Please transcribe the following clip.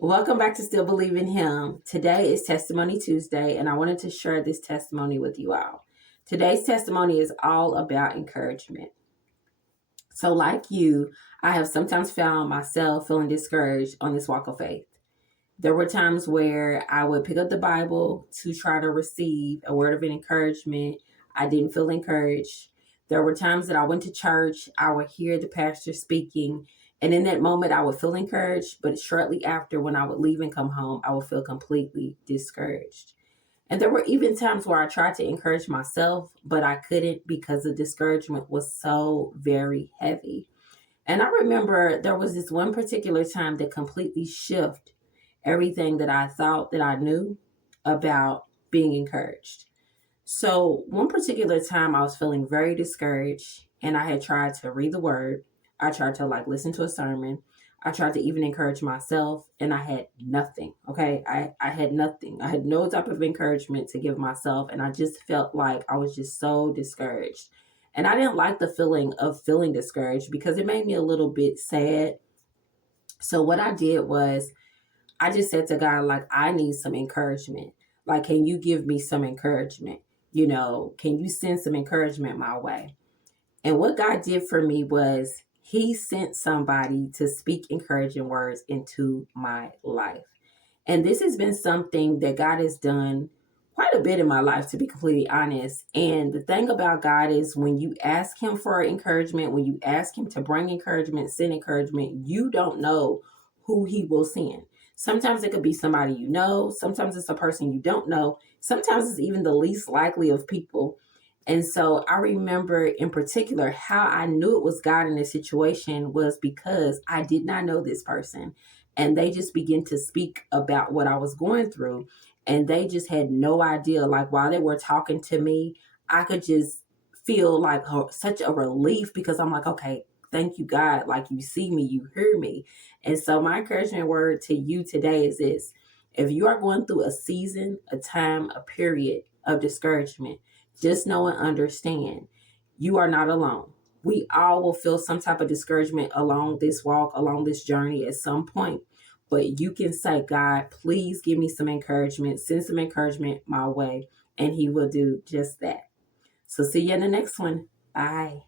Welcome back to Still Believe in Him. Today is Testimony Tuesday, and I wanted to share this testimony with you all. Today's testimony is all about encouragement. So, like you, I have sometimes found myself feeling discouraged on this walk of faith. There were times where I would pick up the Bible to try to receive a word of encouragement. I didn't feel encouraged. There were times that I went to church, I would hear the pastor speaking, and in that moment I would feel encouraged, but shortly after, when I would leave and come home, I would feel completely discouraged. And there were even times where I tried to encourage myself, but I couldn't because the discouragement was so very heavy. And I remember there was this one particular time that completely shifted everything that I thought that I knew about being encouraged. So, one particular time I was feeling very discouraged and I had tried to read the word. I tried to listen to a sermon. I tried to even encourage myself and I had nothing. Okay. I had nothing. I had no type of encouragement to give myself. And I just felt like I was just so discouraged. And I didn't like the feeling of feeling discouraged because it made me a little bit sad. So, what I did was I just said to God, I need some encouragement. Can you give me some encouragement? Can you send some encouragement my way? And what God did for me was He sent somebody to speak encouraging words into my life. And this has been something that God has done quite a bit in my life, to be completely honest. And the thing about God is when you ask Him for encouragement, when you ask Him to bring encouragement, send encouragement, you don't know who He will send. Sometimes it could be somebody you know. Sometimes it's a person you don't know. Sometimes it's even the least likely of people. And so I remember in particular how I knew it was God in this situation was because I did not know this person. And they just began to speak about what I was going through. And they just had no idea. While they were talking to me, I could just feel such a relief because I'm like, okay, thank you, God. You see me, you hear me. And so my encouragement word to you today is this. If you are going through a season, a time, a period of discouragement, just know and understand you are not alone. We all will feel some type of discouragement along this walk, along this journey at some point. But you can say, God, please give me some encouragement, send some encouragement my way, and He will do just that. So see you in the next one. Bye.